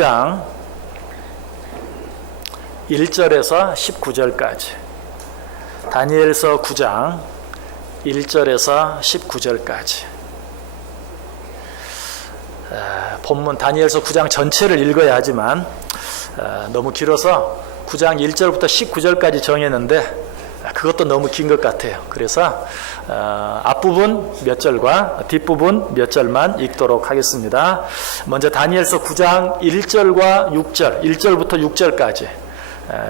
9장 1절에서 19절까지, 다니엘서 9장 1절에서 19절까지. 본문 다니엘서 9장 전체를 읽어야 하지만 너무 길어서 9장 1절부터 19절까지 정했는데 그것도 너무 긴 것 같아요. 그래서 앞부분 몇 절과 뒷부분 몇 절만 읽도록 하겠습니다. 먼저 다니엘서 9장 1절과 6절, 1절부터 6절까지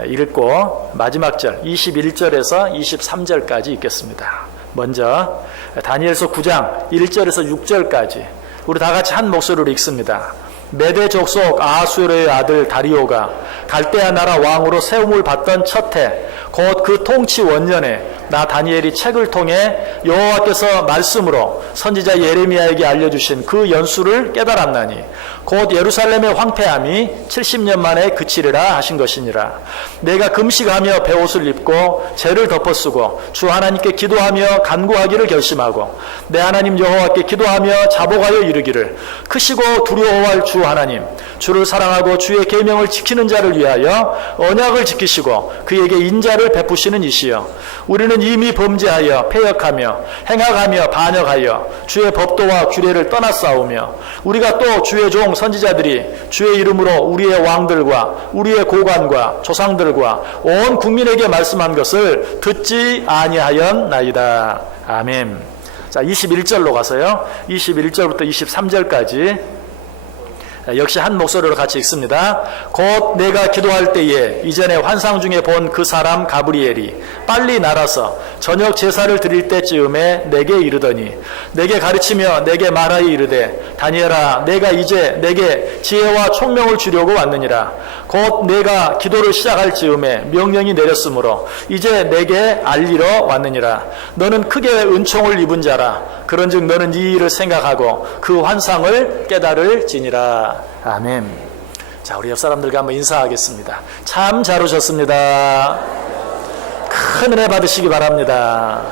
읽고 마지막 절 21절에서 23절까지 읽겠습니다. 먼저 다니엘서 9장 1절에서 6절까지 우리 다 같이 한 목소리로 읽습니다. 메대 족속 아수르의 아들 다리오가 갈대아 나라 왕으로 세움을 받던 첫 해, 곧 그 통치 원년에 나 다니엘이 책을 통해 여호와께서 말씀으로 선지자 예레미야에게 알려주신 그 연수를 깨달았나니 곧 예루살렘의 황폐함이 70년 만에 그치리라 하신 것이니라. 내가 금식하며 베옷을 입고 죄를 덮어쓰고 주 하나님께 기도하며 간구하기를 결심하고 내 하나님 여호와께 기도하며 자복하여 이르기를 크시고 두려워할 주 하나님, 주를 사랑하고 주의 계명을 지키는 자를 위하여 언약을 지키시고 그에게 인자를 베푸시는 이시여, 우리는 이미 범죄하여 패역하며 행악하며 반역하여 주의 법도와 규례를 떠났사오며 우리가 또 주의 종 선지자들이 주의 이름으로 우리의 왕들과 우리의 고관과 조상들과 온 국민에게 말씀한 것을 듣지 아니하였나이다. 아멘. 자, 21절로 가서요. 21절부터 23절까지 역시 한 목소리로 같이 읽습니다. 곧 내가 기도할 때에 이전에 환상 중에 본 그 사람 가브리엘이 빨리 날아서 저녁 제사를 드릴 때쯤에 내게 이르더니 내게 가르치며 내게 말하여 이르되 다니엘아, 내가 이제 내게 지혜와 총명을 주려고 왔느니라. 곧 내가 기도를 시작할 즈음에 명령이 내렸으므로 이제 내게 알리러 왔느니라. 너는 크게 은총을 입은 자라. 그런즉 너는 이 일을 생각하고 그 환상을 깨달을지니라. 아멘. 자, 우리 옆 사람들과 한번 인사하겠습니다. 참 잘 오셨습니다. 큰 은혜 받으시기 바랍니다.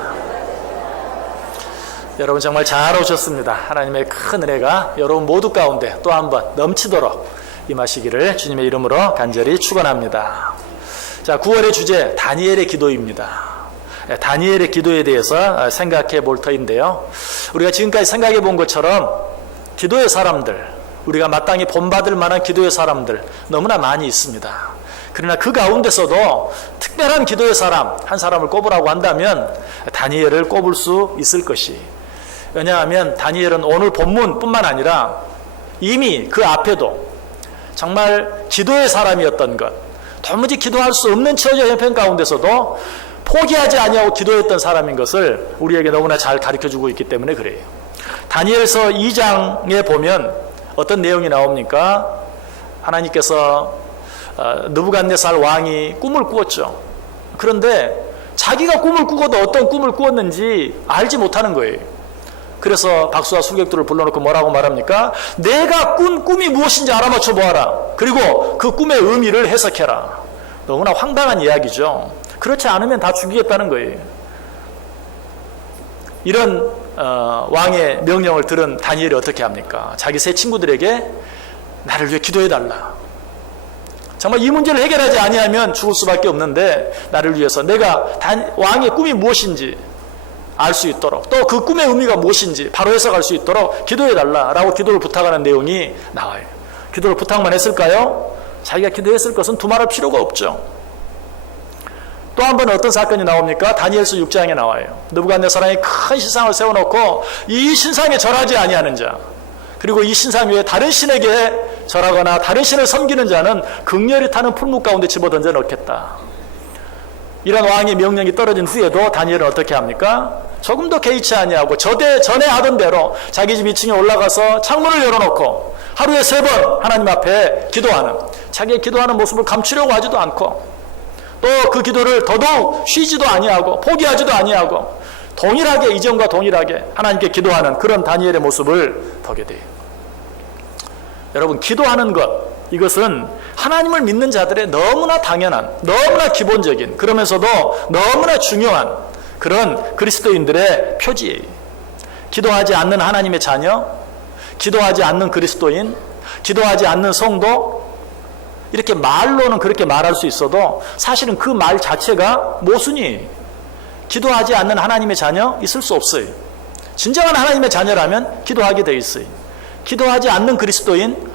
여러분 정말 잘 오셨습니다. 하나님의 큰 은혜가 여러분 모두 가운데 또 한번 넘치도록 임하시기를 주님의 이름으로 간절히 축원합니다. 자, 9월의 주제 다니엘의 기도입니다. 다니엘의 기도에 대해서 생각해 볼 터인데요. 우리가 지금까지 생각해 본 것처럼 기도의 사람들, 우리가 마땅히 본받을 만한 기도의 사람들 너무나 많이 있습니다. 그러나 그 가운데서도 특별한 기도의 사람 한 사람을 꼽으라고 한다면 다니엘을 꼽을 수 있을 것이. 왜냐하면 다니엘은 오늘 본문뿐만 아니라 이미 그 앞에도 정말 기도의 사람이었던 것, 도무지 기도할 수 없는 처지와 형편 가운데서도 포기하지 아니하고 기도했던 사람인 것을 우리에게 너무나 잘 가르쳐주고 있기 때문에 그래요. 다니엘서 2장에 보면 어떤 내용이 나옵니까? 하나님께서 느부갓네살 왕이 꿈을 꾸었죠. 그런데 자기가 꿈을 꾸고도 어떤 꿈을 꾸었는지 알지 못하는 거예요. 그래서 박수와 술객들을 불러놓고 뭐라고 말합니까? 내가 꾼 꿈이 무엇인지 알아맞혀 보아라. 그리고 그 꿈의 의미를 해석해라. 너무나 황당한 이야기죠. 그렇지 않으면 다 죽이겠다는 거예요. 이런 왕의 명령을 들은 다니엘이 어떻게 합니까? 자기 세 친구들에게 나를 위해 기도해달라. 정말 이 문제를 해결하지 아니하면 죽을 수밖에 없는데 나를 위해서 내가 왕의 꿈이 무엇인지 알 수 있도록, 또 그 꿈의 의미가 무엇인지 바로 해석할 수 있도록 기도해달라라고 기도를 부탁하는 내용이 나와요. 기도를 부탁만 했을까요? 자기가 기도했을 것은 두말할 필요가 없죠. 또 한 번 어떤 사건이 나옵니까? 다니엘서 6장에 나와요. 느부갓네살이 큰 신상을 세워놓고 이 신상에 절하지 아니하는 자, 그리고 이 신상 위에 다른 신에게 절하거나 다른 신을 섬기는 자는 극렬히 타는 풀무 가운데 집어던져 넣겠다. 이런 왕의 명령이 떨어진 후에도 다니엘은 어떻게 합니까? 조금 더 개의치 아니하고 전에 하던 대로 자기 집 2층에 올라가서 창문을 열어놓고 하루에 3번 하나님 앞에 기도하는, 자기의 기도하는 모습을 감추려고 하지도 않고 또 그 기도를 더더욱 쉬지도 아니하고 포기하지도 아니하고 동일하게, 이전과 동일하게 하나님께 기도하는 그런 다니엘의 모습을 보게 돼요. 여러분, 기도하는 것, 이것은 하나님을 믿는 자들의 너무나 당연한, 너무나 기본적인, 그러면서도 너무나 중요한 그런 그리스도인들의 표지예요. 기도하지 않는 하나님의 자녀, 기도하지 않는 그리스도인, 기도하지 않는 성도, 이렇게 말로는 그렇게 말할 수 있어도 사실은 그 말 자체가 모순이. 기도하지 않는 하나님의 자녀 있을 수 없어요. 진정한 하나님의 자녀라면 기도하게 돼 있어요. 기도하지 않는 그리스도인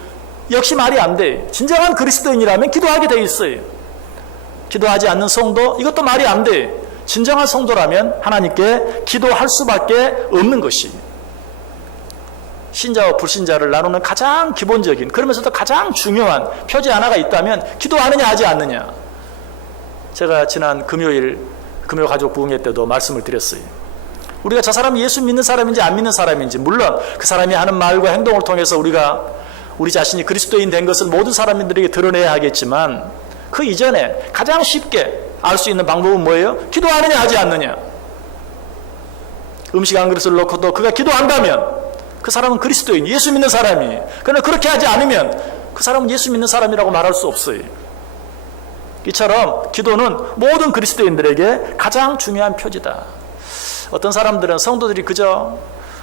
역시 말이 안 돼. 진정한 그리스도인이라면 기도하게 돼 있어요. 기도하지 않는 성도 이것도 말이 안 돼. 진정한 성도라면 하나님께 기도할 수밖에 없는 것이. 신자와 불신자를 나누는 가장 기본적인 그러면서도 가장 중요한 표지 하나가 있다면 기도하느냐 하지 않느냐. 제가 지난 금요 가족 부흥회 때도 말씀을 드렸어요. 우리가 저 사람이 예수 믿는 사람인지 안 믿는 사람인지 물론 그 사람이 하는 말과 행동을 통해서 우리 자신이 그리스도인 된 것을 모든 사람들에게 드러내야 하겠지만 그 이전에 가장 쉽게 알 수 있는 방법은 뭐예요? 기도하느냐 하지 않느냐. 음식 한 그릇을 놓고도 그가 기도한다면 그 사람은 그리스도인, 예수 믿는 사람이. 그러나 그렇게 하지 않으면 그 사람은 예수 믿는 사람이라고 말할 수 없어요. 이처럼 기도는 모든 그리스도인들에게 가장 중요한 표지다. 어떤 사람들은 성도들이 그저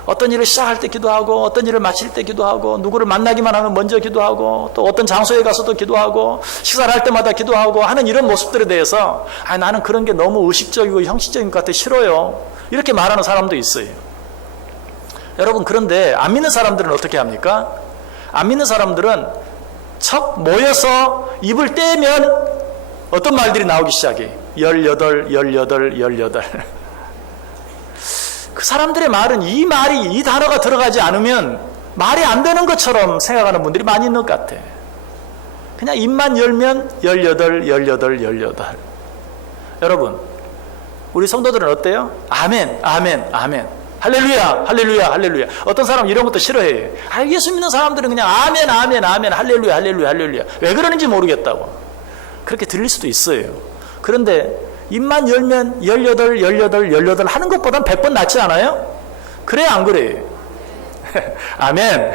어떤 일을 시작할 때 기도하고 어떤 일을 마칠 때 기도하고 누구를 만나기만 하면 먼저 기도하고 또 어떤 장소에 가서도 기도하고 식사를 할 때마다 기도하고 하는 이런 모습들에 대해서 나는 그런 게 너무 의식적이고 형식적인 것 같아 싫어요. 이렇게 말하는 사람도 있어요. 여러분 그런데 안 믿는 사람들은 어떻게 합니까? 안 믿는 사람들은 척 모여서 입을 떼면 어떤 말들이 나오기 시작해. 18. 그 사람들의 말은 이 단어가 들어가지 않으면 말이 안 되는 것처럼 생각하는 분들이 많이 있는 것 같아. 그냥 입만 열면 18. 여러분, 우리 성도들은 어때요? 아멘. 할렐루야. 어떤 사람은 이런 것도 싫어해. 예수 믿는 사람들은 그냥 아멘. 할렐루야. 왜 그러는지 모르겠다고. 그렇게 들릴 수도 있어요. 그런데 입만 열면 18 하는 것보단 100번 낫지 않아요? 그래 안 그래? 아멘.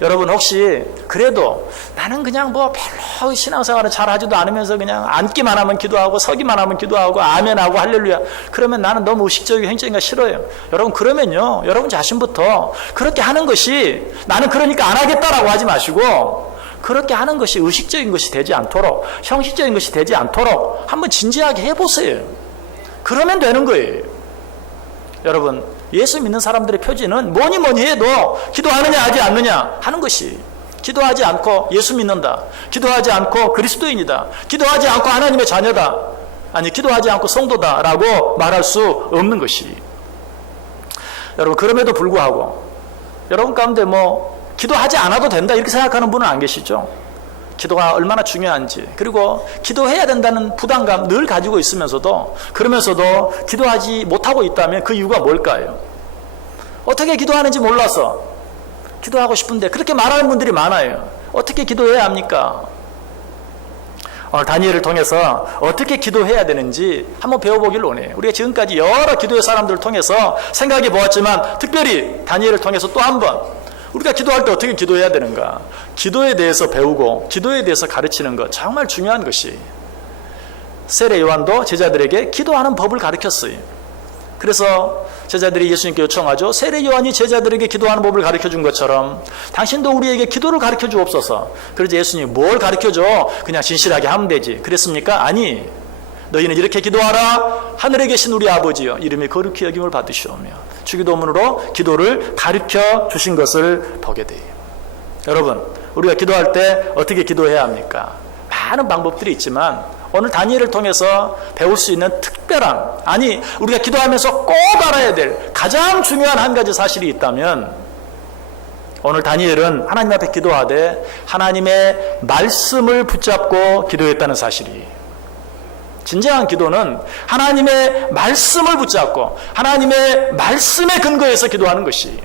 여러분 혹시 그래도 나는 그냥 별로 신앙생활을 잘하지도 않으면서 그냥 앉기만 하면 기도하고 서기만 하면 기도하고 아멘하고 할렐루야. 그러면 나는 너무 의식적이고 행적인가 싫어요. 여러분 그러면요. 여러분 자신부터 그렇게 하는 것이 나는 그러니까 안 하겠다라고 하지 마시고 그렇게 하는 것이 의식적인 것이 되지 않도록 형식적인 것이 되지 않도록 한번 진지하게 해보세요. 그러면 되는 거예요. 여러분 예수 믿는 사람들의 표지는 뭐니 해도 기도하느냐 하지 않느냐 하는 것이. 기도하지 않고 예수 믿는다. 기도하지 않고 그리스도인이다. 기도하지 않고 하나님의 자녀다. 아니 기도하지 않고 성도다라고 말할 수 없는 것이. 여러분 그럼에도 불구하고 여러분 가운데 기도하지 않아도 된다 이렇게 생각하는 분은 안 계시죠? 기도가 얼마나 중요한지 그리고 기도해야 된다는 부담감 늘 가지고 있으면서도 그러면서도 기도하지 못하고 있다면 그 이유가 뭘까요? 어떻게 기도하는지 몰라서 기도하고 싶은데 그렇게 말하는 분들이 많아요. 어떻게 기도해야 합니까? 오늘 다니엘을 통해서 어떻게 기도해야 되는지 한번 배워보길 원해요. 우리가 지금까지 여러 기도의 사람들을 통해서 생각해 보았지만 특별히 다니엘을 통해서 또 한 번 우리가 기도할 때 어떻게 기도해야 되는가? 기도에 대해서 배우고 기도에 대해서 가르치는 것 정말 중요한 것이. 세례 요한도 제자들에게 기도하는 법을 가르쳤어요. 그래서 제자들이 예수님께 요청하죠. 세례 요한이 제자들에게 기도하는 법을 가르쳐준 것처럼 당신도 우리에게 기도를 가르쳐 주옵소서. 그래서 예수님이 뭘 가르쳐줘? 그냥 진실하게 하면 되지. 그랬습니까? 아니. 너희는 이렇게 기도하라. 하늘에 계신 우리 아버지여 이름이 거룩히 여김을 받으시오며 주기도문으로 기도를 가르쳐 주신 것을 보게 돼요. 여러분 우리가 기도할 때 어떻게 기도해야 합니까? 많은 방법들이 있지만 오늘 다니엘을 통해서 배울 수 있는 특별한 우리가 기도하면서 꼭 알아야 될 가장 중요한 한 가지 사실이 있다면 오늘 다니엘은 하나님 앞에 기도하되 하나님의 말씀을 붙잡고 기도했다는 사실이. 진정한 기도는 하나님의 말씀을 붙잡고 하나님의 말씀에 근거해서 기도하는 것이.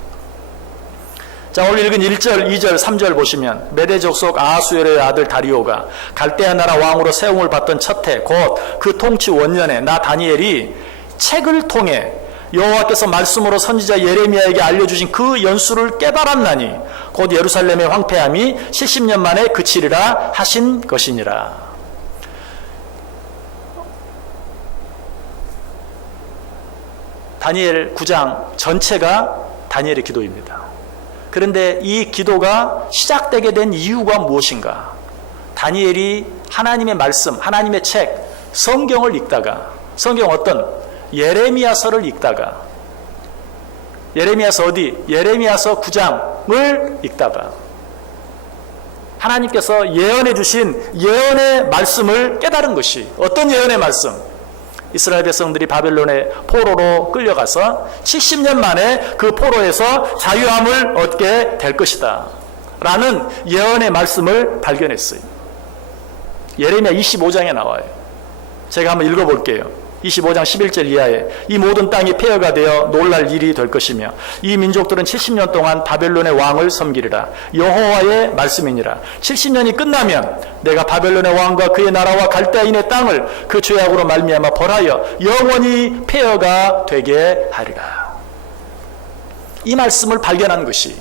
자, 오늘 읽은 1절, 2절, 3절 보시면 메대 족속 아하수엘의 아들 다리오가 갈대아 나라 왕으로 세움을 받던 첫 해 곧 그 통치 원년에 나 다니엘이 책을 통해 여호와께서 말씀으로 선지자 예레미야에게 알려주신 그 연수를 깨달았나니 곧 예루살렘의 황폐함이 70년 만에 그치리라 하신 것이니라. 다니엘 9장 전체가 다니엘의 기도입니다. 그런데 이 기도가 시작되게 된 이유가 무엇인가? 다니엘이 하나님의 말씀, 하나님의 책, 성경을 읽다가, 성경 어떤 예레미야서를 읽다가, 예레미야서 어디? 예레미야서 9장을 읽다가 하나님께서 예언해 주신 예언의 말씀을 깨달은 것이, 어떤 예언의 말씀? 이스라엘 백성들이 바벨론의 포로로 끌려가서 70년 만에 그 포로에서 자유함을 얻게 될 것이다 라는 예언의 말씀을 발견했어요. 예레미야 25장에 나와요. 제가 한번 읽어볼게요. 25장 11절 이하에 이 모든 땅이 폐허가 되어 놀랄 일이 될 것이며 이 민족들은 70년 동안 바벨론의 왕을 섬기리라. 여호와의 말씀이니라. 70년이 끝나면 내가 바벨론의 왕과 그의 나라와 갈대인의 땅을 그 죄악으로 말미암아 벌하여 영원히 폐허가 되게 하리라. 이 말씀을 발견한 것이,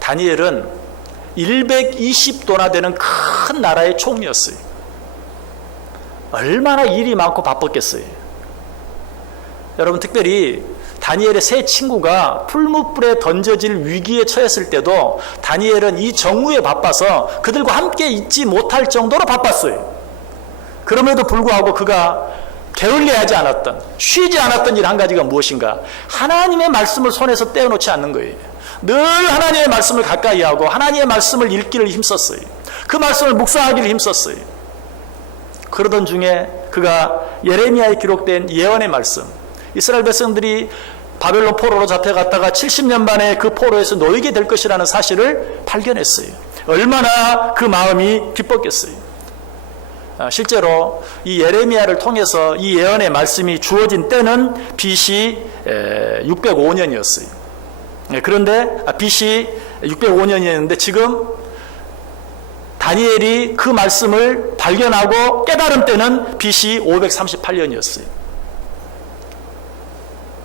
다니엘은 120도나 되는 큰 나라의 총리였어요. 얼마나 일이 많고 바빴겠어요. 여러분, 특별히 다니엘의 세 친구가 풀무불에 던져질 위기에 처했을 때도 다니엘은 이 정무에 바빠서 그들과 함께 있지 못할 정도로 바빴어요. 그럼에도 불구하고 그가 게을리하지 않았던, 쉬지 않았던 일 한 가지가 무엇인가? 하나님의 말씀을 손에서 떼어놓지 않는 거예요. 늘 하나님의 말씀을 가까이 하고 하나님의 말씀을 읽기를 힘썼어요. 그 말씀을 묵상하기를 힘썼어요. 그러던 중에 그가 예레미야에 기록된 예언의 말씀, 이스라엘 백성들이 바벨론 포로로 잡혀갔다가 70년 만에 그 포로에서 놓이게 될 것이라는 사실을 발견했어요. 얼마나 그 마음이 기뻤겠어요. 실제로 이 예레미야를 통해서 이 예언의 말씀이 주어진 때는 BC 605년이었어요. 그런데 BC 605년이었는데 지금 다니엘이 그 말씀을 발견하고 깨달은 때는 BC 538년이었어요.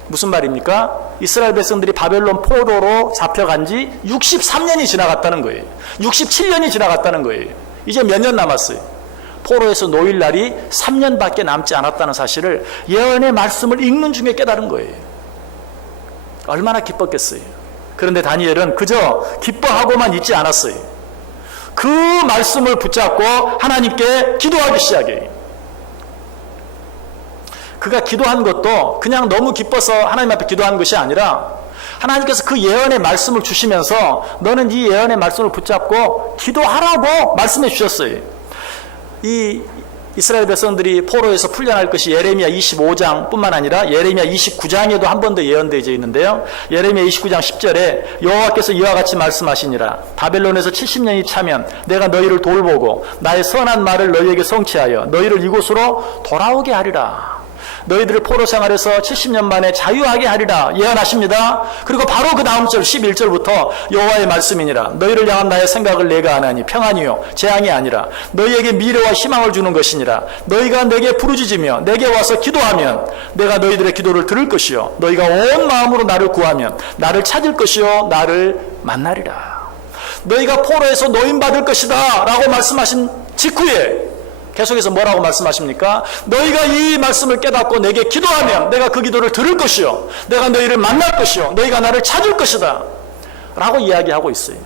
무슨 말입니까? 이스라엘 백성들이 바벨론 포로로 잡혀간 지 63년이 지나갔다는 거예요. 67년이 지나갔다는 거예요. 이제 몇 년 남았어요. 포로에서 놓일 날이 3년밖에 남지 않았다는 사실을 예언의 말씀을 읽는 중에 깨달은 거예요. 얼마나 기뻤겠어요. 그런데 다니엘은 그저 기뻐하고만 있지 않았어요. 그 말씀을 붙잡고 하나님께 기도하기 시작해요. 그가 기도한 것도 그냥 너무 기뻐서 하나님 앞에 기도한 것이 아니라 하나님께서 그 예언의 말씀을 주시면서 너는 이 예언의 말씀을 붙잡고 기도하라고 말씀해 주셨어요. 이 이스라엘 백성들이 포로에서 풀려날 것이 예레미야 25장 뿐만 아니라 예레미야 29장에도 한 번 더 예언되어 있는데요. 예레미야 29장 10절에 여호와께서 이와 같이 말씀하시니라. 바벨론에서 70년이 차면 내가 너희를 돌보고 나의 선한 말을 너희에게 성취하여 너희를 이곳으로 돌아오게 하리라. 너희들을 포로 생활에서 70년 만에 자유하게 하리라 예언하십니다. 그리고 바로 그 다음 절 11절부터 여호와의 말씀이니라. 너희를 향한 나의 생각을 내가 아나니 평안이요 재앙이 아니라 너희에게 미래와 희망을 주는 것이니라. 너희가 내게 부르짖으며 내게 와서 기도하면 내가 너희들의 기도를 들을 것이요 너희가 온 마음으로 나를 구하면 나를 찾을 것이요 나를 만나리라. 너희가 포로에서 노임받을 것이다 라고 말씀하신 직후에 계속해서 뭐라고 말씀하십니까? 너희가 이 말씀을 깨닫고 내게 기도하면 내가 그 기도를 들을 것이요 내가 너희를 만날 것이요 너희가 나를 찾을 것이다 라고 이야기하고 있어요.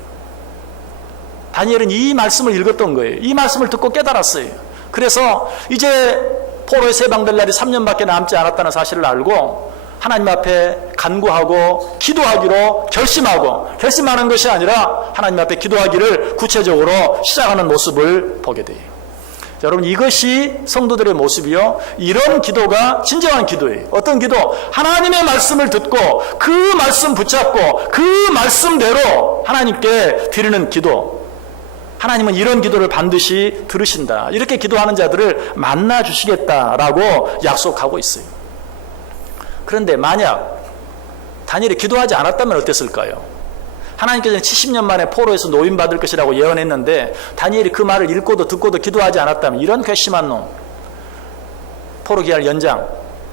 다니엘은 이 말씀을 읽었던 거예요. 이 말씀을 듣고 깨달았어요. 그래서 이제 포로에서 해방될 날이 3년밖에 남지 않았다는 사실을 알고 하나님 앞에 간구하고 기도하기로 결심하는 것이 아니라 하나님 앞에 기도하기를 구체적으로 시작하는 모습을 보게 돼요. 여러분, 이것이 성도들의 모습이요. 이런 기도가 진정한 기도예요. 어떤 기도? 하나님의 말씀을 듣고 그 말씀 붙잡고 그 말씀대로 하나님께 드리는 기도. 하나님은 이런 기도를 반드시 들으신다. 이렇게 기도하는 자들을 만나 주시겠다라고 약속하고 있어요. 그런데 만약 다니엘이 기도하지 않았다면 어땠을까요? 하나님께서는 70년 만에 포로에서 노임받을 것이라고 예언했는데 다니엘이 그 말을 읽고도 듣고도 기도하지 않았다면 이런 괘씸한 놈, 포로기할 연장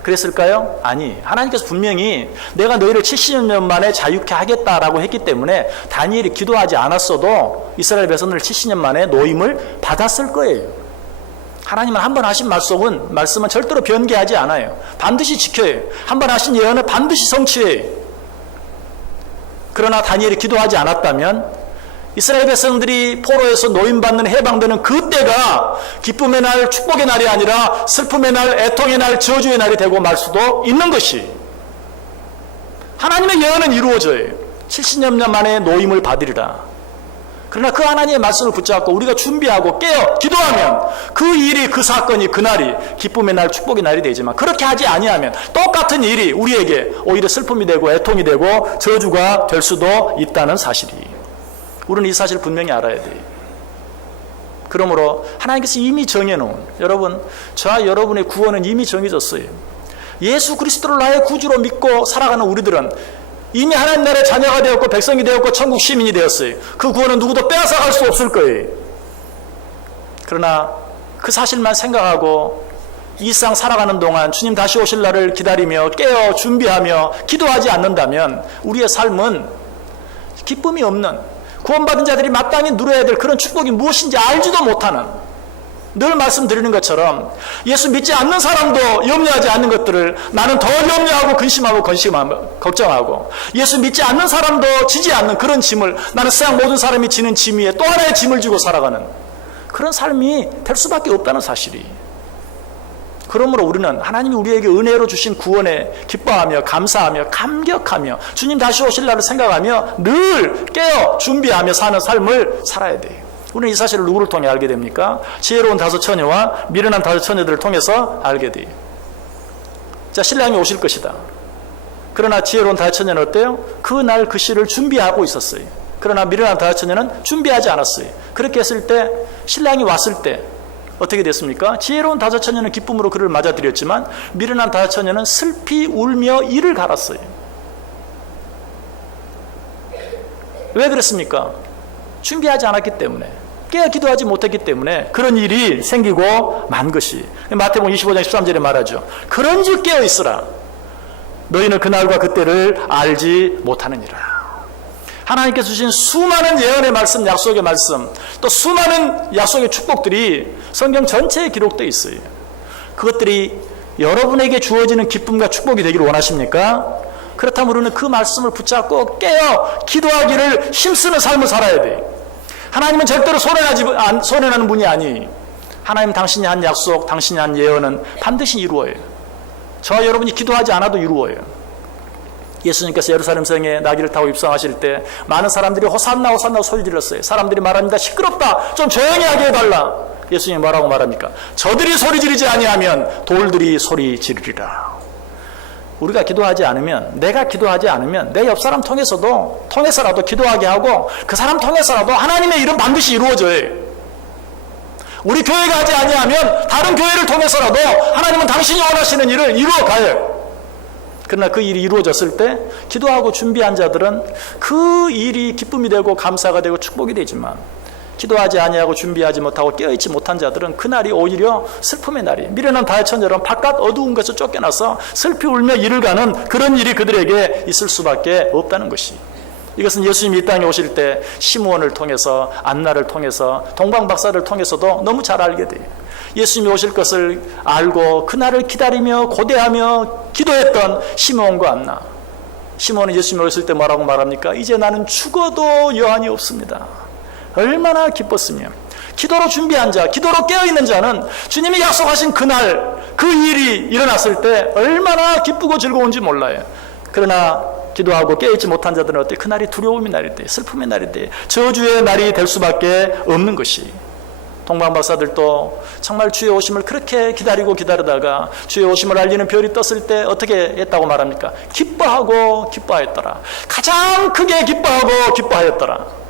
그랬을까요? 아니, 하나님께서 분명히 내가 너희를 70년 만에 자유케 하겠다라고 했기 때문에 다니엘이 기도하지 않았어도 이스라엘 백성들을 70년 만에 노임을 받았을 거예요. 하나님은 한 번 하신 말씀은 절대로 변개하지 않아요. 반드시 지켜요. 한 번 하신 예언을 반드시 성취해요. 그러나 다니엘이 기도하지 않았다면 이스라엘 백성들이 포로에서 노임받는 해방되는 그때가 기쁨의 날, 축복의 날이 아니라 슬픔의 날, 애통의 날, 저주의 날이 되고 말 수도 있는 것이, 하나님의 예언은 이루어져요. 70년 만에 노임을 받으리라. 그러나 그 하나님의 말씀을 붙잡고 우리가 준비하고 깨어 기도하면 그 일이, 그 사건이, 그날이 기쁨의 날, 축복의 날이 되지만, 그렇게 하지 아니하면 똑같은 일이 우리에게 오히려 슬픔이 되고 애통이 되고 저주가 될 수도 있다는 사실이, 우리는 이 사실을 분명히 알아야 돼요. 그러므로 하나님께서 이미 정해놓은, 여러분, 저와 여러분의 구원은 이미 정해졌어요. 예수 그리스도를 나의 구주로 믿고 살아가는 우리들은 이미 하나님 나라의 자녀가 되었고 백성이 되었고 천국 시민이 되었어요. 그 구원은 누구도 빼앗아갈 수 없을 거예요. 그러나 그 사실만 생각하고 이 세상 살아가는 동안 주님 다시 오실 날을 기다리며 깨어 준비하며 기도하지 않는다면 우리의 삶은 기쁨이 없는, 구원받은 자들이 마땅히 누려야 될 그런 축복이 무엇인지 알지도 못하는, 늘 말씀드리는 것처럼 예수 믿지 않는 사람도 염려하지 않는 것들을 나는 더 염려하고 근심하고 걱정하고, 예수 믿지 않는 사람도 지지 않는 그런 짐을 나는 세상 모든 사람이 지는 짐 위에 또 하나의 짐을 지고 살아가는 그런 삶이 될 수밖에 없다는 사실이, 그러므로 우리는 하나님이 우리에게 은혜로 주신 구원에 기뻐하며 감사하며 감격하며 주님 다시 오실 날을 생각하며 늘 깨어 준비하며 사는 삶을 살아야 돼요. 우리는 이 사실을 누구를 통해 알게 됩니까? 지혜로운 다섯 처녀와 미련한 다섯 처녀들을 통해서 알게 돼요. 자, 신랑이 오실 것이다. 그러나 지혜로운 다섯 처녀는 어때요? 그날 그 시를 준비하고 있었어요. 그러나 미련한 다섯 처녀는 준비하지 않았어요. 그렇게 했을 때 신랑이 왔을 때 어떻게 됐습니까? 지혜로운 다섯 처녀는 기쁨으로 그를 맞아들였지만 미련한 다섯 처녀는 슬피 울며 이를 갈았어요. 왜 그랬습니까? 준비하지 않았기 때문에, 깨어 기도하지 못했기 때문에 그런 일이 생기고 만 것이, 마태복음 25장 13절에 말하죠. 그런즉 깨어 있으라. 너희는 그날과 그때를 알지 못하느니라. 하나님께서 주신 수많은 예언의 말씀, 약속의 말씀, 또 수많은 약속의 축복들이 성경 전체에 기록되어 있어요. 그것들이 여러분에게 주어지는 기쁨과 축복이 되기를 원하십니까? 그렇다면 우리는 그 말씀을 붙잡고 깨어 기도하기를 힘쓰는 삶을 살아야 돼. 하나님은 절대로 소원하는 분이 아니. 하나님 당신이 한 약속, 당신이 한 예언은 반드시 이루어요. 저와 여러분이 기도하지 않아도 이루어요. 예수님께서 예루살렘 성에 나귀를 타고 입성하실 때 많은 사람들이 호산나 호산나 소리 질렀어요. 사람들이 말합니다. 시끄럽다. 좀 조용히 하게 해달라. 예수님이 뭐라고 말합니까? 저들이 소리 지르지 아니하면 돌들이 소리 지르리라. 우리가 기도하지 않으면, 내가 기도하지 않으면 내 옆 사람 통해서라도 기도하게 하고 그 사람 통해서라도 하나님의 일은 반드시 이루어져요. 우리 교회가 하지 아니하면 다른 교회를 통해서라도 하나님은 당신이 원하시는 일을 이루어가요. 그러나 그 일이 이루어졌을 때 기도하고 준비한 자들은 그 일이 기쁨이 되고 감사가 되고 축복이 되지만, 기도하지 아니하고 준비하지 못하고 깨어있지 못한 자들은 그날이 오히려 슬픔의 날이, 미련한 다의 처녀처럼 바깥 어두운 것을 쫓겨나서 슬피 울며 이를 가는 그런 일이 그들에게 있을 수밖에 없다는 것이, 이것은 예수님이 이 땅에 오실 때 시므온을 통해서, 안나를 통해서, 동방박사를 통해서도 너무 잘 알게 돼요. 예수님이 오실 것을 알고 그날을 기다리며 고대하며 기도했던 시므온과 안나. 시므온은 예수님이 오실 때 뭐라고 말합니까? 이제 나는 죽어도 여한이 없습니다. 얼마나 기뻤으며, 기도로 준비한 자, 기도로 깨어있는 자는 주님이 약속하신 그날, 그 일이 일어났을 때 얼마나 기쁘고 즐거운지 몰라요. 그러나 기도하고 깨어있지 못한 자들은 어때? 그날이 두려움의 날이 돼, 슬픔의 날이 돼, 저주의 날이 될 수밖에 없는 것이. 동방박사들도 정말 주의 오심을 그렇게 기다리다가 주의 오심을 알리는 별이 떴을 때 어떻게 했다고 말합니까? 기뻐하고 기뻐하였더라. 가장 크게 기뻐하고 기뻐하였더라.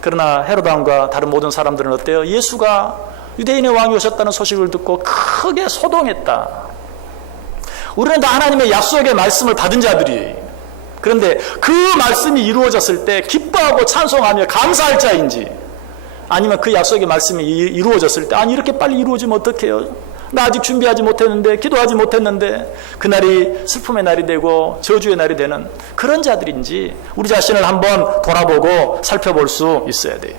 그러나 헤롯 왕과 다른 모든 사람들은 어때요? 예수가 유대인의 왕이 오셨다는 소식을 듣고 크게 소동했다. 우리는 다 하나님의 약속의 말씀을 받은 자들이, 그런데 그 말씀이 이루어졌을 때 기뻐하고 찬송하며 감사할 자인지, 아니면 그 약속의 말씀이 이루어졌을 때 아니 이렇게 빨리 이루어지면 어떡해요? 나 아직 준비하지 못했는데, 기도하지 못했는데, 그날이 슬픔의 날이 되고 저주의 날이 되는 그런 자들인지 우리 자신을 한번 돌아보고 살펴볼 수 있어야 돼요.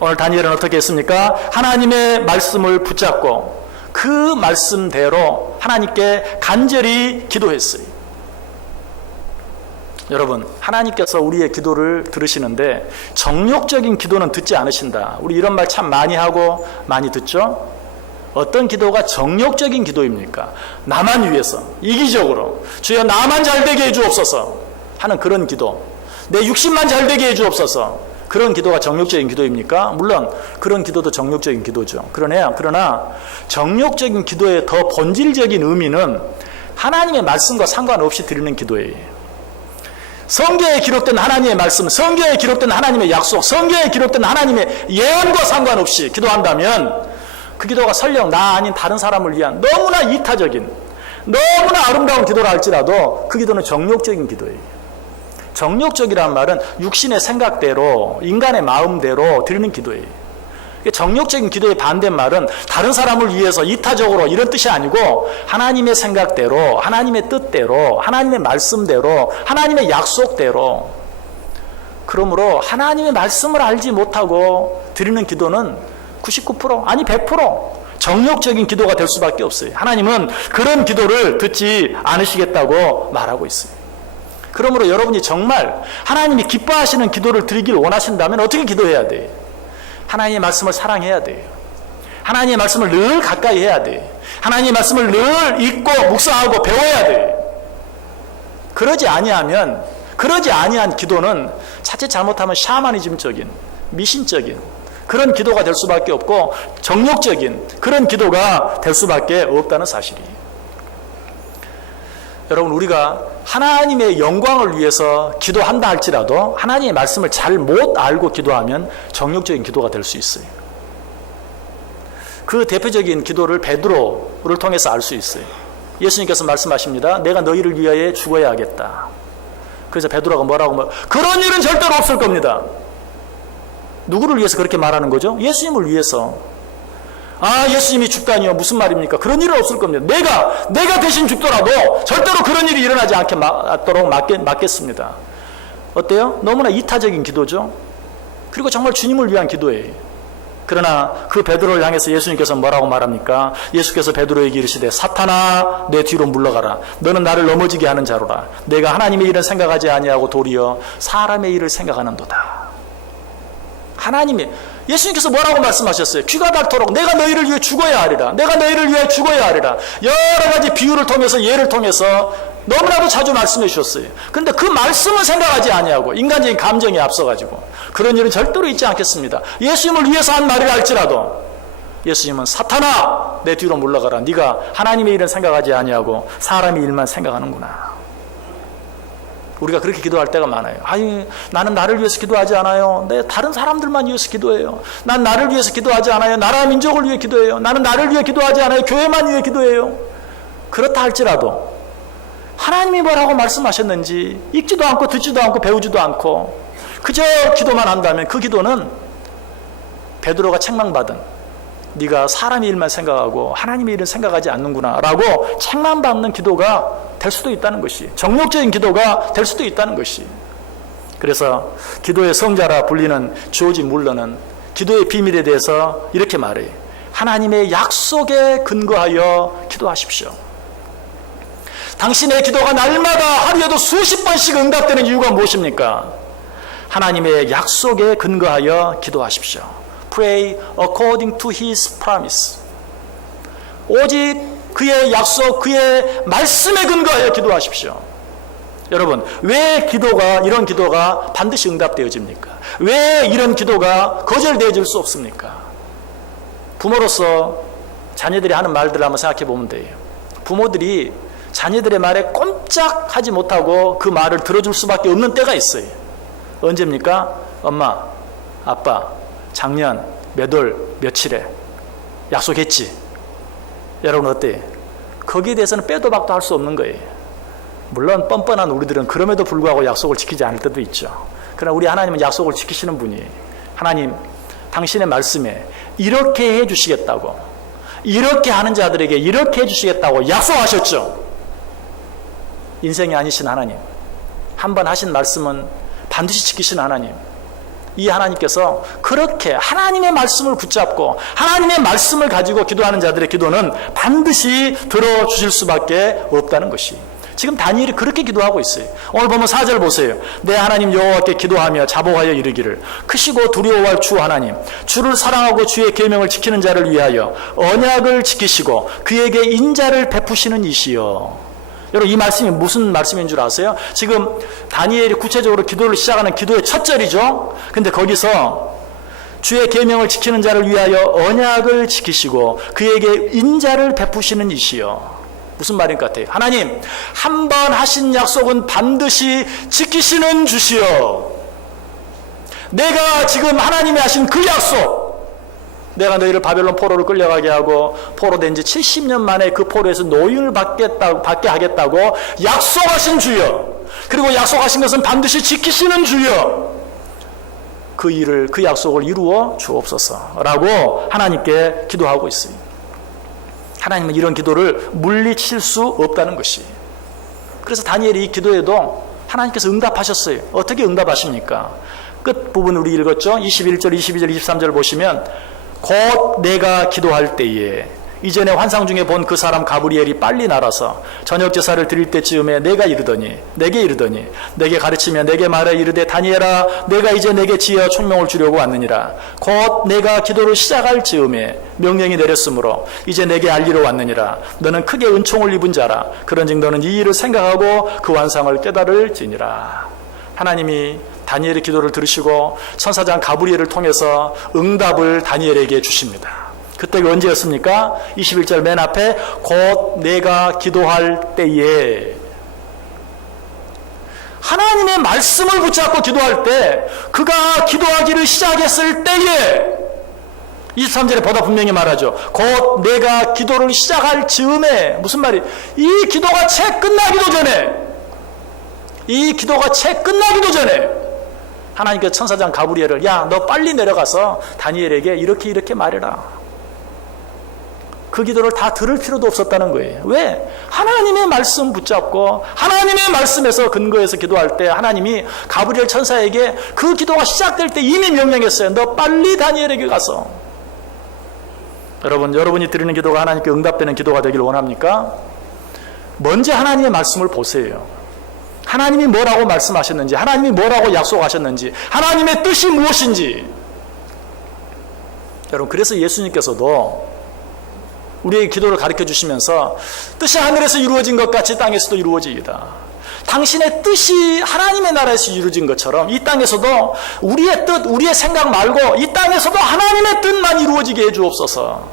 오늘 다니엘은 어떻게 했습니까? 하나님의 말씀을 붙잡고 그 말씀대로 하나님께 간절히 기도했어요. 여러분, 하나님께서 우리의 기도를 들으시는데 정욕적인 기도는 듣지 않으신다. 우리 이런 말 참 많이 하고 많이 듣죠? 어떤 기도가 정욕적인 기도입니까? 나만 위해서, 이기적으로, 주여 나만 잘되게 해주옵소서 하는 그런 기도, 내 육신만 잘되게 해주옵소서, 그런 기도가 정욕적인 기도입니까? 물론 그런 기도도 정욕적인 기도죠. 그러나 정욕적인 기도의 더 본질적인 의미는 하나님의 말씀과 상관없이 드리는 기도예요. 성경에 기록된 하나님의 말씀, 성경에 기록된 하나님의 약속, 성경에 기록된 하나님의 예언과 상관없이 기도한다면 그 기도가 설령 나 아닌 다른 사람을 위한 너무나 이타적인, 너무나 아름다운 기도라 할지라도 그 기도는 정욕적인 기도예요. 정욕적이라는 말은 육신의 생각대로, 인간의 마음대로 드리는 기도예요. 정욕적인 기도의 반대말은 다른 사람을 위해서 이타적으로 이런 뜻이 아니고 하나님의 생각대로, 하나님의 뜻대로, 하나님의 말씀대로, 하나님의 약속대로. 그러므로 하나님의 말씀을 알지 못하고 드리는 기도는 99% 아니 100% 정욕적인 기도가 될 수밖에 없어요. 하나님은 그런 기도를 듣지 않으시겠다고 말하고 있어요. 그러므로 여러분이 정말 하나님이 기뻐하시는 기도를 드리길 원하신다면 어떻게 기도해야 돼요? 하나님의 말씀을 사랑해야 돼요. 하나님의 말씀을 늘 가까이 해야 돼요. 하나님의 말씀을 늘 읽고 묵상하고 배워야 돼요. 그러지 아니한 기도는 자칫 잘못하면 샤머니즘적인, 미신적인 그런 기도가 될 수밖에 없고 정욕적인 그런 기도가 될 수밖에 없다는 사실이에요. 여러분, 우리가 하나님의 영광을 위해서 기도한다 할지라도 하나님의 말씀을 잘 못 알고 기도하면 정욕적인 기도가 될 수 있어요. 그 대표적인 기도를 베드로를 통해서 알 수 있어요. 예수님께서 말씀하십니다. 내가 너희를 위하여 죽어야 하겠다. 그래서 베드로가 뭐라고 그런 일은 절대로 없을 겁니다. 누구를 위해서 그렇게 말하는 거죠? 예수님을 위해서. 예수님이 죽다니요. 무슨 말입니까? 그런 일은 없을 겁니다. 내가 대신 죽더라도 절대로 그런 일이 일어나지 않게 막겠습니다. 어때요? 너무나 이타적인 기도죠. 그리고 정말 주님을 위한 기도예요. 그러나 그 베드로를 향해서 예수님께서 뭐라고 말합니까? 예수께서 베드로에게 이르시되 사탄아 내 뒤로 물러가라. 너는 나를 넘어지게 하는 자로라. 내가 하나님의 일은 생각하지 아니하고 도리어 사람의 일을 생각하는도다. 예수님께서 뭐라고 말씀하셨어요? 귀가 닳도록 내가 너희를 위해 죽어야 하리라. 내가 너희를 위해 죽어야 하리라. 여러 가지 비유를 통해서, 예를 통해서 너무나도 자주 말씀해 주셨어요. 그런데 그 말씀을 생각하지 아니하고 인간적인 감정에 앞서가지고 그런 일은 절대로 있지 않겠습니다. 예수님을 위해서 한 말이라 할지라도 예수님은 사탄아 내 뒤로 물러가라. 네가 하나님의 일은 생각하지 아니하고 사람의 일만 생각하는구나. 우리가 그렇게 기도할 때가 많아요. 나는 나를 위해서 기도하지 않아요. 다른 사람들만 위해서 기도해요. 난 나를 위해서 기도하지 않아요. 나라 민족을 위해 기도해요. 나는 나를 위해 기도하지 않아요. 교회만 위해 기도해요. 그렇다 할지라도 하나님이 뭐라고 말씀하셨는지 읽지도 않고 듣지도 않고 배우지도 않고 그저 기도만 한다면 그 기도는 베드로가 책망받은 네가 사람의 일만 생각하고 하나님의 일은 생각하지 않는구나 라고 책망받는 기도가 될 수도 있다는 것이, 정욕적인 기도가 될 수도 있다는 것이. 그래서 기도의 성자라 불리는 조지 물러는 기도의 비밀에 대해서 이렇게 말해요. 하나님의 약속에 근거하여 기도하십시오. 당신의 기도가 날마다 하루에도 수십 번씩 응답되는 이유가 무엇입니까? 하나님의 약속에 근거하여 기도하십시오. Pray according to His promise. 오직 그의 약속, 그의 말씀에 근거하여 기도하십시오. 여러분, 왜 이런 기도가 반드시 응답되어집니까? 왜 이런 기도가 거절되어질 수 없습니까? 부모로서 자녀들이 하는 말들을 한번 생각해 보면 돼요. 부모들이 자녀들의 말에 꼼짝하지 못하고 그 말을 들어줄 수밖에 없는 때가 있어요. 언제입니까? 엄마, 아빠, 작년 몇 월 며칠에 약속했지? 여러분 어때요? 거기에 대해서는 빼도 박도 할 수 없는 거예요. 물론 뻔뻔한 우리들은 그럼에도 불구하고 약속을 지키지 않을 때도 있죠. 그러나 우리 하나님은 약속을 지키시는 분이에요. 하나님, 당신의 말씀에 이렇게 해주시겠다고, 이렇게 하는 자들에게 이렇게 해주시겠다고 약속하셨죠. 인생이 아니신 하나님, 한 번 하신 말씀은 반드시 지키시는 하나님, 이 하나님께서 그렇게 하나님의 말씀을 붙잡고 하나님의 말씀을 가지고 기도하는 자들의 기도는 반드시 들어주실 수밖에 없다는 것이, 지금 다니엘이 그렇게 기도하고 있어요. 오늘 보면 4절 보세요. 내 하나님 여호와께 기도하며 자복하여 이르기를 크시고 두려워할 주 하나님, 주를 사랑하고 주의 계명을 지키는 자를 위하여 언약을 지키시고 그에게 인자를 베푸시는 이시여. 여러분, 이 말씀이 무슨 말씀인 줄 아세요? 지금 다니엘이 구체적으로 기도를 시작하는 기도의 첫 절이죠. 근데 거기서 주의 계명을 지키는 자를 위하여 언약을 지키시고 그에게 인자를 베푸시는 이시여. 무슨 말인 것 같아요? 하나님, 한 번 하신 약속은 반드시 지키시는 주시여. 내가 지금 하나님이 하신 그 약속, 내가 너희를 바벨론 포로를 끌려가게 하고 포로된 지 70년 만에 그 포로에서 노임을 받게 하겠다고 약속하신 주여, 그리고 약속하신 것은 반드시 지키시는 주여, 그 일을, 그 약속을 이루어 주옵소서라고 하나님께 기도하고 있어요. 하나님은 이런 기도를 물리칠 수 없다는 것이. 그래서 다니엘이 이 기도에도 하나님께서 응답하셨어요. 어떻게 응답하십니까? 끝 부분 우리 읽었죠? 21절, 22절, 23절 보시면 곧 내가 기도할 때에, 이전에 환상 중에 본 그 사람 가브리엘이 빨리 날아서 저녁 제사를 드릴 때쯤에 내게 이르더니 내게 가르치며 내게 말해 이르되 다니엘아, 내가 이제 내게 지어 총명을 주려고 왔느니라. 곧 내가 기도를 시작할 즈음에 명령이 내렸으므로 이제 내게 알리러 왔느니라. 너는 크게 은총을 입은 자라. 그런즉 너는 이 일을 생각하고 그 환상을 깨달을지니라. 하나님이 다니엘의 기도를 들으시고 천사장 가브리엘을 통해서 응답을 다니엘에게 주십니다. 그때가 언제였습니까? 21절 맨 앞에 곧 내가 기도할 때에. 하나님의 말씀을 붙잡고 기도할 때, 그가 기도하기를 시작했을 때에, 23절에 보다 분명히 말하죠. 곧 내가 기도를 시작할 즈음에. 무슨 말이에요? 이 기도가 채 끝나기도 전에 하나님께서 천사장 가브리엘을, 야, 너 빨리 내려가서 다니엘에게 이렇게 말해라. 그 기도를 다 들을 필요도 없었다는 거예요. 왜? 하나님의 말씀 붙잡고 하나님의 말씀에서 근거해서 기도할 때 하나님이 가브리엘 천사에게 그 기도가 시작될 때 이미 명령했어요. 너 빨리 다니엘에게 가서. 여러분이 드리는 기도가 하나님께 응답되는 기도가 되길 원합니까? 먼저 하나님의 말씀을 보세요. 하나님이 뭐라고 말씀하셨는지, 하나님이 뭐라고 약속하셨는지, 하나님의 뜻이 무엇인지. 여러분, 그래서 예수님께서도 우리의 기도를 가르쳐 주시면서 뜻이 하늘에서 이루어진 것 같이 땅에서도 이루어지이다. 당신의 뜻이 하나님의 나라에서 이루어진 것처럼 이 땅에서도 우리의 뜻, 우리의 생각 말고 이 땅에서도 하나님의 뜻만 이루어지게 해 주옵소서.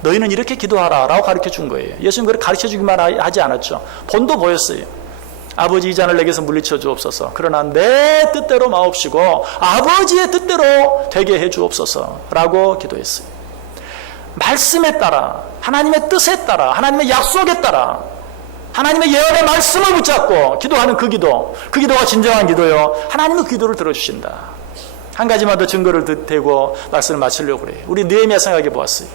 너희는 이렇게 기도하라 라고 가르쳐 준 거예요. 예수님 그렇게 가르쳐 주기만 하지 않았죠. 본도 보였어요. 아버지, 이 잔을 내게서 물리쳐 주옵소서. 그러나 내 뜻대로 마옵시고 아버지의 뜻대로 되게 해 주옵소서 라고 기도했어요. 말씀에 따라, 하나님의 뜻에 따라, 하나님의 약속에 따라, 하나님의 예언의 말씀을 붙잡고 기도하는 그 기도가 진정한 기도요. 하나님은 그 기도를 들어주신다. 한 가지만 더 증거를 대고 말씀을 마치려고 그래요. 우리 느헤미야 생각해 보았어요.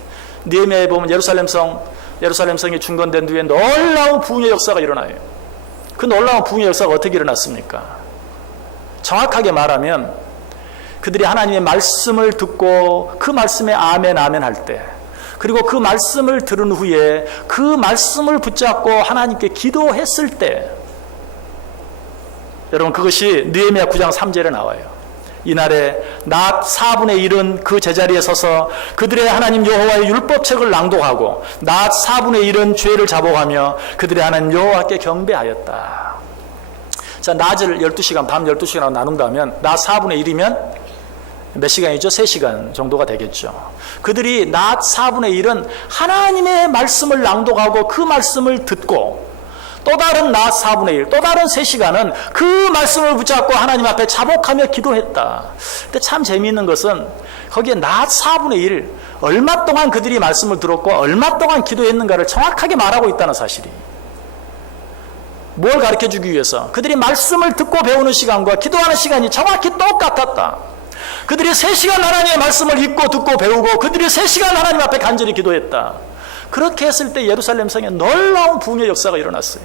느헤미야에 보면 예루살렘성이 중건된 뒤에 놀라운 부흥의 역사가 일어나요. 그 놀라운 부흥의 역사가 어떻게 일어났습니까? 정확하게 말하면 그들이 하나님의 말씀을 듣고 그 말씀에 아멘 아멘 할 때, 그리고 그 말씀을 들은 후에 그 말씀을 붙잡고 하나님께 기도했을 때, 여러분 그것이 느헤미야 9장 3절에 나와요. 이날에 낮 4분의 1은 그 제자리에 서서 그들의 하나님 여호와의 율법책을 낭독하고 낮 4분의 1은 죄를 자복하며 그들의 하나님 여호와께 경배하였다. 자, 낮을 12시간, 밤 12시간으로 나눈다면 낮 4분의 1이면 몇 시간이죠? 3시간 정도가 되겠죠. 그들이 낮 4분의 1은 하나님의 말씀을 낭독하고 그 말씀을 듣고, 또 다른 낮 4분의 1, 또 다른 3시간은 그 말씀을 붙잡고 하나님 앞에 자복하며 기도했다. 근데 참 재미있는 것은 거기에 낮 4분의 1, 얼마 동안 그들이 말씀을 들었고 얼마 동안 기도했는가를 정확하게 말하고 있다는 사실이. 뭘 가르쳐주기 위해서? 그들이 말씀을 듣고 배우는 시간과 기도하는 시간이 정확히 똑같았다. 그들이 3시간 하나님의 말씀을 읽고 듣고 배우고 그들이 3시간 하나님 앞에 간절히 기도했다. 그렇게 했을 때 예루살렘 성에 놀라운 부흥의 역사가 일어났어요.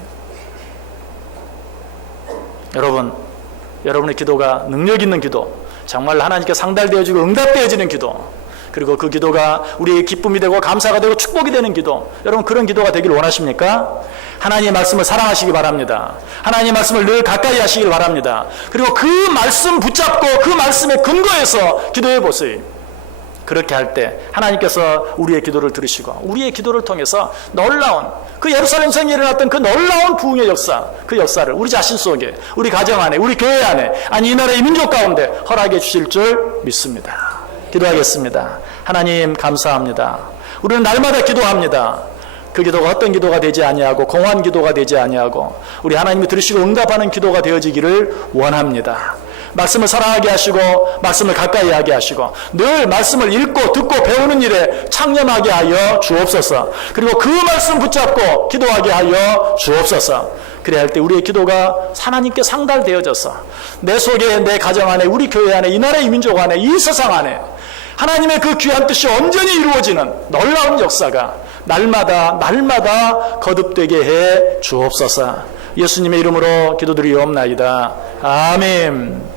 여러분의 기도가 능력 있는 기도, 정말 하나님께 상달되어지고 응답되어지는 기도, 그리고 그 기도가 우리의 기쁨이 되고 감사가 되고 축복이 되는 기도, 여러분 그런 기도가 되길 원하십니까? 하나님의 말씀을 사랑하시기 바랍니다. 하나님의 말씀을 늘 가까이 하시길 바랍니다. 그리고 그 말씀 붙잡고 그 말씀에 근거해서 기도해 보세요. 그렇게 할 때 하나님께서 우리의 기도를 들으시고 우리의 기도를 통해서 놀라운 그 예루살렘 성에 일어났던 그 놀라운 부흥의 역사, 그 역사를 우리 자신 속에, 우리 가정 안에, 우리 교회 안에, 아니 이 나라의 민족 가운데 허락해 주실 줄 믿습니다. 기도하겠습니다. 하나님 감사합니다. 우리는 날마다 기도합니다. 그 기도가 어떤 기도가 되지 아니하고 공허한 기도가 되지 아니하고 우리 하나님이 들으시고 응답하는 기도가 되어지기를 원합니다. 말씀을 사랑하게 하시고 말씀을 가까이 하게 하시고 늘 말씀을 읽고 듣고 배우는 일에 창념하게 하여 주옵소서. 그리고 그 말씀 붙잡고 기도하게 하여 주옵소서. 그래야 할 때 우리의 기도가 하나님께 상달되어져서 내 속에, 내 가정 안에, 우리 교회 안에, 이 나라의 민족 안에, 이 세상 안에 하나님의 그 귀한 뜻이 온전히 이루어지는 놀라운 역사가 날마다 거듭되게 해 주옵소서. 예수님의 이름으로 기도드리옵나이다. 아멘.